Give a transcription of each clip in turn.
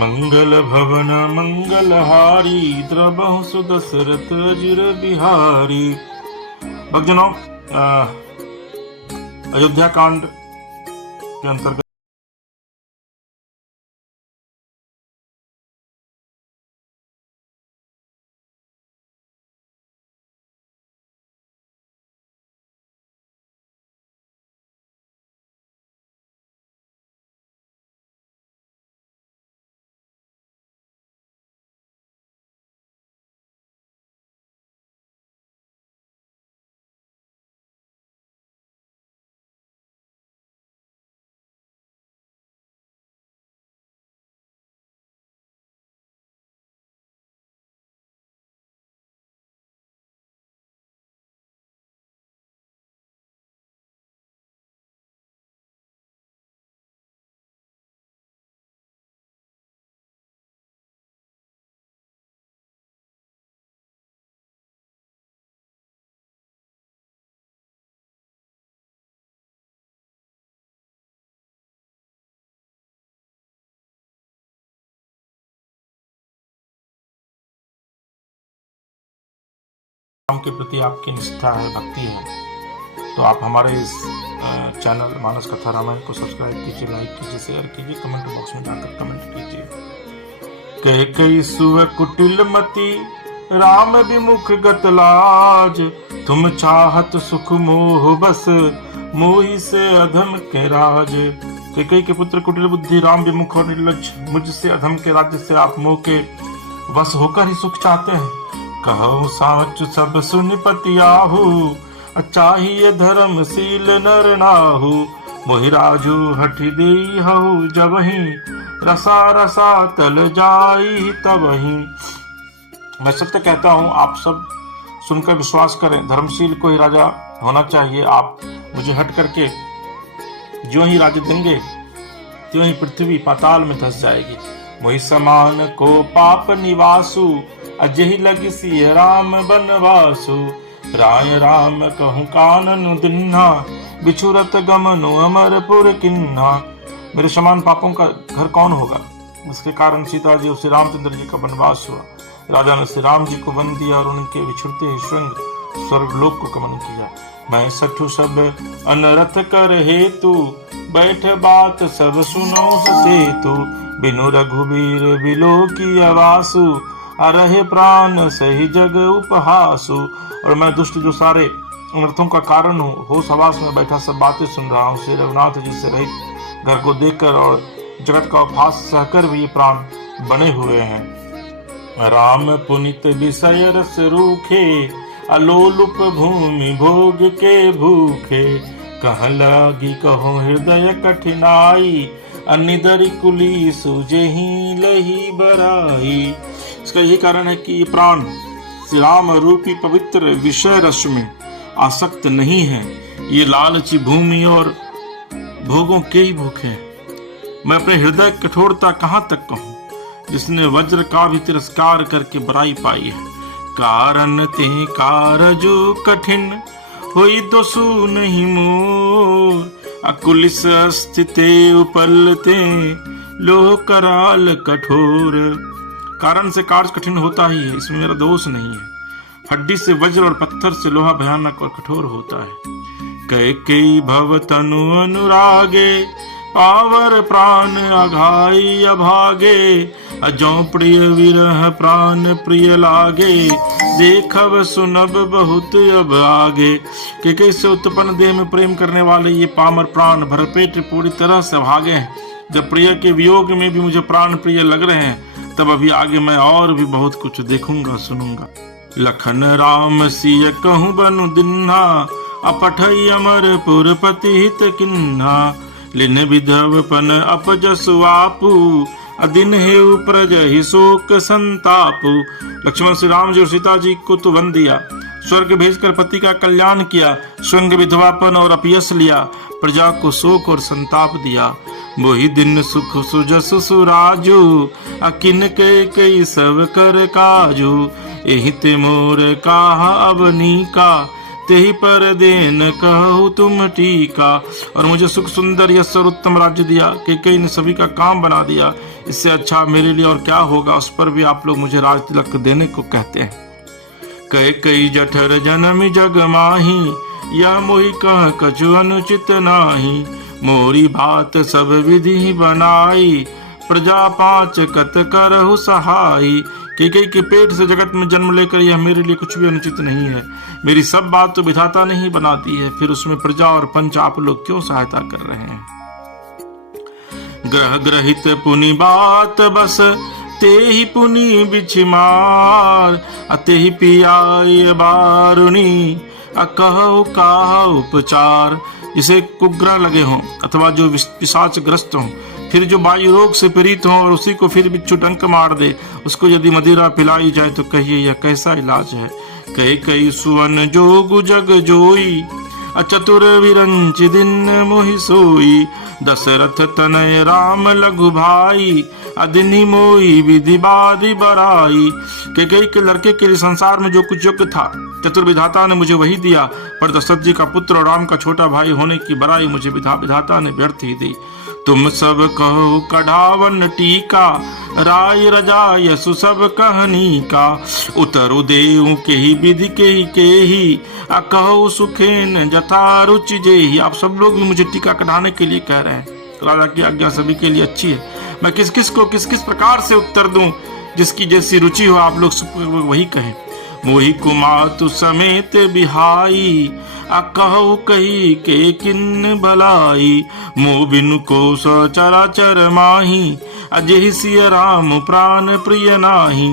मंगल भवन मंगलहारी द्रबहु सुदशरथ जिर बिहारी। भक्तजनों, अयोध्या कांड के अंतर्गत राम के प्रति आपकी निष्ठा है, भक्ति है, तो आप हमारे इस चैनल मानस कथा रामायण को सब्सक्राइब कीजिए, लाइक कीजिए, शेयर कीजिए, कमेंट बॉक्स में जाकर कमेंट कीजिए। कह सुव कुटिल मति राम विमुख गत लाज, तुम चाहत सुख मोह बस मोहि से अधम के राज। कैकेयी के पुत्र कुटिल बुद्धि राम विमुख और निर्लज, मुझसे अधम के राज्य से आप मोह के वश होकर ही सुख चाहते हैं। कहो साच सब सुनि पति आहु, चाहिए धर्मशील नर नाहु। मोहि राजू हठि देई हऊ, जबहि रसा रसा तल जाई तबहि। मैं सत्य कहता हूँ, आप सब सुनकर विश्वास करें, धर्मशील को ही राजा होना चाहिए। आप मुझे हट करके जो ही राज्य देंगे त्यों ही पृथ्वी पाताल में धंस जाएगी। मोहि समान को पाप निवासु, अजहि लगी सिय राम बनवासु। राय राम कहूँ कानन दिन्हा, बिछुरत गमनु अमरपुर किन्हा। मेरे समान पापों का घर कौन होगा। इसके कारण सीता जी और श्री रामचंद्र जी का वनवास हुआ। राजा ने श्री राम जी को वन दिया और उनके बिछुड़ते ही श्रृंग स्वर्गलोक को गमन किया। मैं सठु सब अनरथ कर हेतु, बैठ बात सब सुनो सेतु। बिनु रघुबीर बिलो की आवासु, अरहे प्राण सही जग उपहासु। और मैं दुष्ट जो सारे अनर्थों का कारण हूँ, होश हवास में बैठा सब बातें सुन रहा हूँ। श्री रघुनाथ जी से रहित घर को देखकर और जगत का उपहास सहकर भी ये प्राण बने हुए हैं। राम पुनित विषय रस रूखे, अलोलुप भूमि भोग के भूखे। कह लागी कहो हृदय कठिनाई, अनिदरि कुली सूझे ही लही बराई। इसका यही कारण है कि ये प्राण श्री राम रूपी पवित्र विषय रस में आसक्त नहीं है। ये लालची भूमि और भोगों के ही भूखे हैं। मैं अपने हृदय कठोरता कहाँ तक कहूँ, जिसने वज्र का भी तिरस्कार करके बड़ाई पाई है। कारण ते कारजो कठिन, होई दोसु नहीं मोर। अकुलिस स्थिते उपलते, लोह कराल कठोर। कारण से कार्य कठिन होता ही है, इसमें मेरा दोष नहीं है। हड्डी से वज्र और पत्थर से लोहा भयानक और कठोर होता है। कैकेयी भव तनु अनुरागे, पावर प्राण अघाई अभागे। अजो प्रिय विरह प्राण प्रिय लागे, देखब सुनब बहुत अब आगे। कैकेयी से उत्पन्न देह में प्रेम करने वाले ये पामर प्राण भरपेट पूरी तरह से भागे हैं। जब प्रिय के वियोग में भी मुझे प्राण प्रिय लग रहे हैं, तब अभी आगे मैं और भी बहुत कुछ देखूंगा सुनूंगा। लखन राम सिय कहूँ बनु दिन्हा, अपठई अमरपुर पति हित किन्हा। लिन विधवपन अपजसु आपू, अदिन हेउ प्रजहि शोक संतापु। लक्ष्मण श्री राम जी और सीता जी को तो वन दिया, स्वर्ग भेजकर पति का कल्याण किया, स्वयं विधवापन और अपयश लिया, प्रजा को शोक और संताप दिया। वही दिन सुख सुजस सुराजू, अकिन के कई सब कर काजू। एहि ते मोर काहा अवनी का, तेहि पर देन कहु तुम टीका। और मुझे सुख सुंदर यश और उत्तम राज्य दिया, कैकेयी ने सभी का काम बना दिया। इससे अच्छा मेरे लिए और क्या होगा। उस पर भी आप लोग मुझे राज तिलक देने को कहते हैं। कैकेयी जठर जनम जग माही, यह मोहि कह कछु अनुचित नाही। मोरी बात सब विधि बनाई, प्रजा पांच कत करहु सहाई। कैकेयी के पेट से जगत में जन्म लेकर यह मेरे लिए कुछ भी अनुचित नहीं है। मेरी सब बात तो विधाता ने ही बनाती है, फिर उसमें प्रजा और पंच आप लोग क्यों सहायता कर रहे हैं। ग्रह ग्रहित पुनि बात बस, तेहि पुनि बिछमार। अतेहि पियाय बारुनी, अकहु का उपचार। जिसे कुग्रह लगे हों अथवा जो पिशाच ग्रस्त हों, फिर जो वायु रोग से पीड़ित हो और उसी को फिर बिच्छू डंक मार दे, उसको यदि मदिरा पिलाई जाए तो कहिए यह कैसा इलाज है। कैकेयी सुवन जोगु जग जोई, अचतुर विरंच दिन मोहि सोई। दशरथ तनय राम लघु भाई, अदिनि मोई विधि बाधि बराई। कैकेयी के लड़के के लिए संसार में जो कुछ योग्य था, चतुर्विधाता ने मुझे वही दिया, पर दशरथ जी का पुत्र और राम का छोटा भाई होने की बड़ाई मुझे विधाता ने व्यर्थ ही दी। तुम सब कहो कढ़ावन टीका, राय रजा यसु सब कहनी का। उतरु देऊ के ही विधि के ही, कहो सुखेन जथा रुचि जेहि। आप सब लोग भी मुझे टीका कढ़ाने के लिए कह रहे हैं, राजा की आज्ञा सभी के लिए अच्छी है। मैं किस किस प्रकार से उत्तर दूं, जिसकी जैसी रुचि हो आप लोग वही कहें। मोहि कुमातु समेत बिहाई, अकहु कही के किन भलाई। मोह बिनु को चराचर माही, अजेहि सिय राम प्राण प्रिय नाही।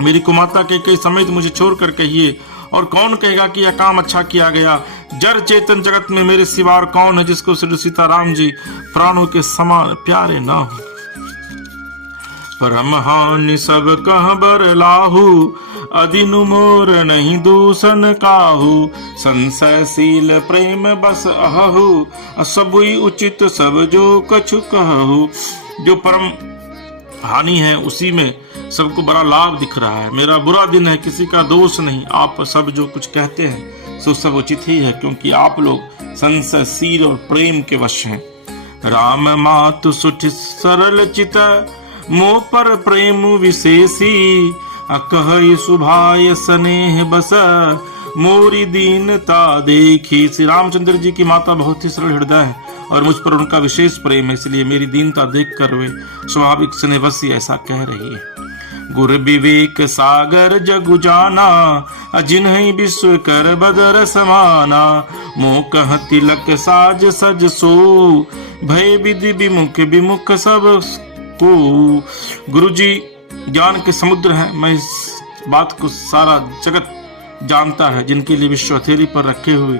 मेरी कुमाता कैकेयी समेत मुझे छोड़कर कहिए, और कौन कहेगा कि यह काम अच्छा किया गया। जड़ चेतन जगत में मेरे सिवा कौन है जिसको श्री सीताराम जी प्राणों के समान प्यारे ना हो। परम हानि सब कह बर लाहू, अदिनु मोर नहीं दूषण काहू। संशयशील प्रेम बस अहहु, सबुई उचित सब जो कछु कहू। जो परम हानि है उसी में सबको बड़ा लाभ दिख रहा है। मेरा बुरा दिन है, किसी का दोष नहीं। आप सब जो कुछ कहते हैं सो सब उचित ही है, क्योंकि आप लोग संशयशील और प्रेम के वश हैं। राम मातु सुठ सरल चित, मोह पर प्रेम विशेषी। अकहि सुभाय स्नेह बस, मोरी दीनता देखी। श्री रामचंद्र जी की माता बहुत ही सरल हृदय है और मुझ पर उनका विशेष प्रेम है, इसलिए मेरी दीनता देखकर वे स्वाभाविक स्नेहवशी ऐसा कह रही है। गुर विवेक सागर जगु जाना, जिन्हि विश्व कर बदर समाना। मोह कह तिलक साज सज सो, भय विधि विमुख विमुख सब को। गुरु जी ज्ञान के समुद्र हैं, मैं इस बात को सारा जगत जानता है। जिनके लिए विश्व हथेली पर रखे हुए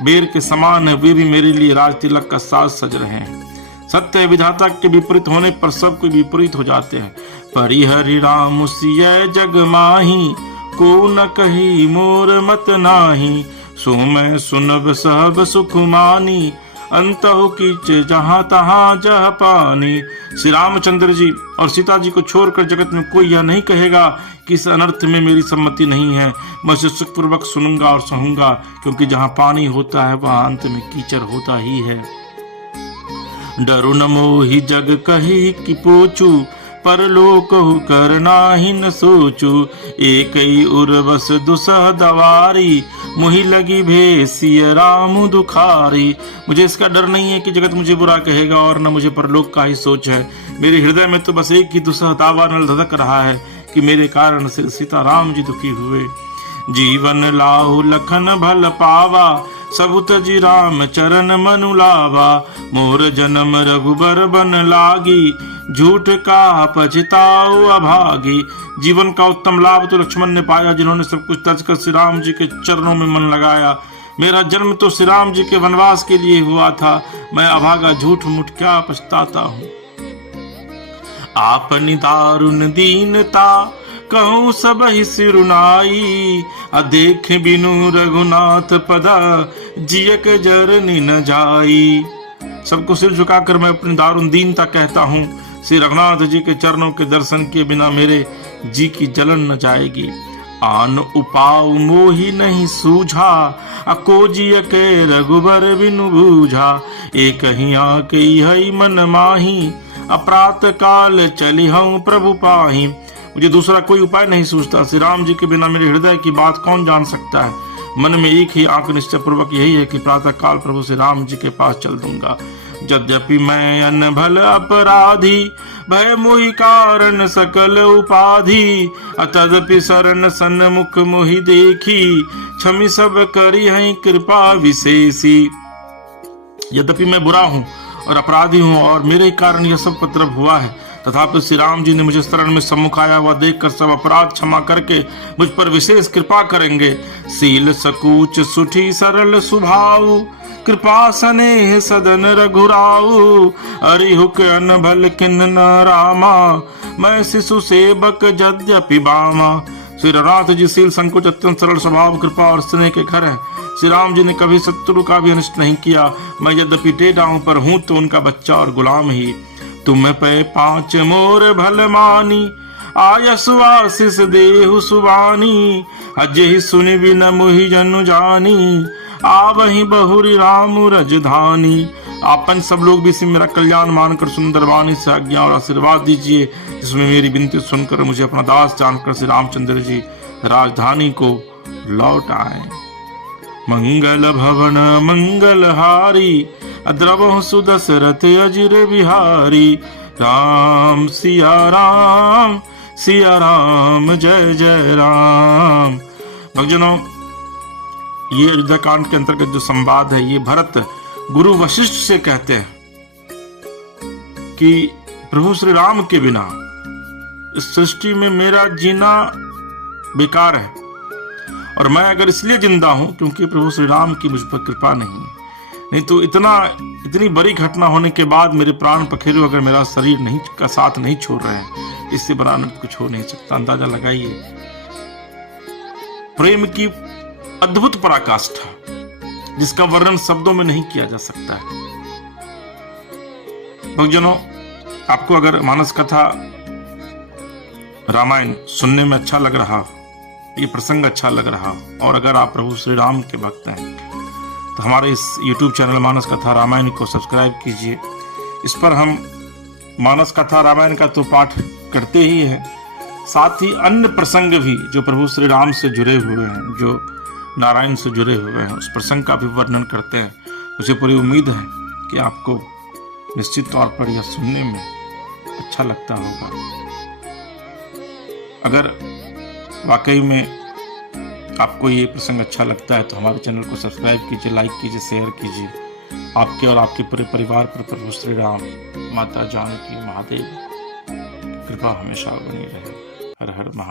बेर के समान है, वे भी मेरे लिए राज तिलक का साज सज रहे हैं। सत्य विधाता के विपरीत होने पर सब कोई विपरीत हो जाते हैं। परिहरि राम सिय जग माही, को न कही मोर मत नाही। सो मैं सुनब सब सुख मानी, अंतहु कीच जहां तहां जह पानी। श्री रामचंद्र जी और सीता जी को छोड़कर जगत में कोई यह नहीं कहेगा कि इस अनर्थ में मेरी सम्मति नहीं है। मैं उसे सुखपूर्वक सुनूंगा और सहूंगा, क्योंकि जहां पानी होता है वहां अंत में कीचड़ होता ही है। डरु न मोहि जग कही कि पोचू, परलोक करना ही न सोचू। एकई उर्वस दुसह दवारी, मुहि लगी भेसिय राम दुखारी। मुझे इसका डर नहीं है कि जगत मुझे बुरा कहेगा, और न मुझे परलोक का ही सोच है। मेरे हृदय में तो बस एक ही दुसह दावा नल धधक रहा है कि मेरे कारण से सीताराम जी दुखी हुए। जीवन लाहु लखन भल पावा, सबुत जी राम चरण मनु लावा। मोर जन्म रघुबर बन लागी, झूठ का पछताओ अभागी। जीवन का उत्तम लाभ तो लक्ष्मण ने पाया, जिन्होंने सब कुछ त्याज कर श्री राम जी के चरणों में मन लगाया। मेरा जन्म तो श्री राम जी के वनवास के लिए हुआ था, मैं अभागा झूठ मूठ क्या पछताता हूँ। आपनी दारुण दीनता, कहूँ सब ही सिरुनाई। अदेख बिनु रघुनाथ पदा, जियक जरनी न जाई। सबको सिर झुकाकर मैं अपनी दारुण दीनता कहता हूँ। श्री रघुनाथ जी के चरणों के दर्शन के बिना मेरे जी की जलन न जाएगी। आन उपाव मोहि नहीं सूझा, अकोजिय के रघुबर बिनु बूझा। एक ही आके हई मन माही, अप्रात काल चली हूँ प्रभु पाही। मुझे दूसरा कोई उपाय नहीं सूझता, श्री राम जी के बिना मेरे हृदय की बात कौन जान सकता है। मन में एक ही आंक निश्चय पूर्वक यही है कि प्रातः काल प्रभु श्री राम जी के पास चल दूंगा। यद्यपि मैं अनभल अपराधी, भय मोहि कारण सकल उपाधि। तदपि शरण सन्मुख मोहि देखी, क्षमि सब करी है कृपा विशेषी। यद्यपि मैं बुरा हूँ और अपराधी हूँ और मेरे कारण यह सब उपद्रव हुआ है, तथापि श्री राम जी ने मुझे शरण में सम्मुख आया हुआ देखकर सब अपराध क्षमा करके मुझ पर विशेष कृपा करेंगे। सील सकूच सुठी सरल सुभाव, कृपा स्नेह सदन रघुराऊ। अरिहुक अनभल किन्न रामा, मैं शिशु सेवक यद्यपि बामा। श्री रघुनाथ जी सील संकोच अत्यंत सरल स्वभाव, कृपा और स्नेह के घर है। श्री राम जी ने कभी शत्रु का भी अनिष्ट नहीं किया। मैं यद्यपि टेढ़ा हूं पर हूं तो उनका बच्चा और गुलाम ही। तुम पे पांच मोर भल मानी, आयसु आशीष देहु सुबानी। अजहि सुनि बिन मुहि जनु जानी, आवहि बहुरी राम रजधानी। आपन सब लोग भी इसी मेरा कल्याण मानकर सुंदर वाणी से आज्ञा और आशीर्वाद दीजिए, जिसमें मेरी विनती सुनकर मुझे अपना दास जानकर श्री रामचंद्र जी राजधानी को लौट आए। मंगल भवन मंगलहारी, द्रवहु सुदशरथ अजिर बिहारी। राम सिया राम जय जय राम। भक्तजनों, ये अयोध्या कांड के अंतर्गत जो संवाद है, ये भरत गुरु वशिष्ठ से कहते हैं कि प्रभु श्री राम के बिना इस सृष्टि में मेरा जीना बेकार है, और मैं अगर इसलिए जिंदा हूं क्योंकि प्रभु श्री राम की मुझ पर कृपा नहीं तो इतनी बड़ी घटना होने के बाद मेरे प्राण पखेरु अगर मेरा शरीर नहीं का साथ नहीं छोड़ रहे हैं, इससे बड़ा आनंद कुछ हो नहीं सकता। अंदाजा लगाइए प्रेम की अद्भुत पराकाष्ठा, जिसका वर्णन शब्दों में नहीं किया जा सकता है। भक्तजनों, आपको अगर मानस कथा रामायण सुनने में अच्छा लग रहा, ये प्रसंग अच्छा लग रहा, और अगर आप प्रभु श्री राम के भक्त हैं, तो हमारे इस YouTube चैनल मानस कथा रामायण को सब्सक्राइब कीजिए। इस पर हम मानस कथा रामायण का तो पाठ करते ही हैं, साथ ही अन्य प्रसंग भी जो प्रभु श्री राम से जुड़े हुए हैं, जो नारायण से जुड़े हुए हैं, उस प्रसंग का भी वर्णन करते हैं। मुझे पूरी उम्मीद है कि आपको निश्चित तौर पर यह सुनने में अच्छा लगता होगा। अगर वाकई में आपको ये प्रसंग अच्छा लगता है तो हमारे चैनल को सब्सक्राइब कीजिए, लाइक कीजिए, शेयर कीजिए। आपके और आपके पूरे परिवार पर प्रभु श्री राम, माता जानकी, महादेव कृपा हमेशा बनी रहे। हर हर महादेव।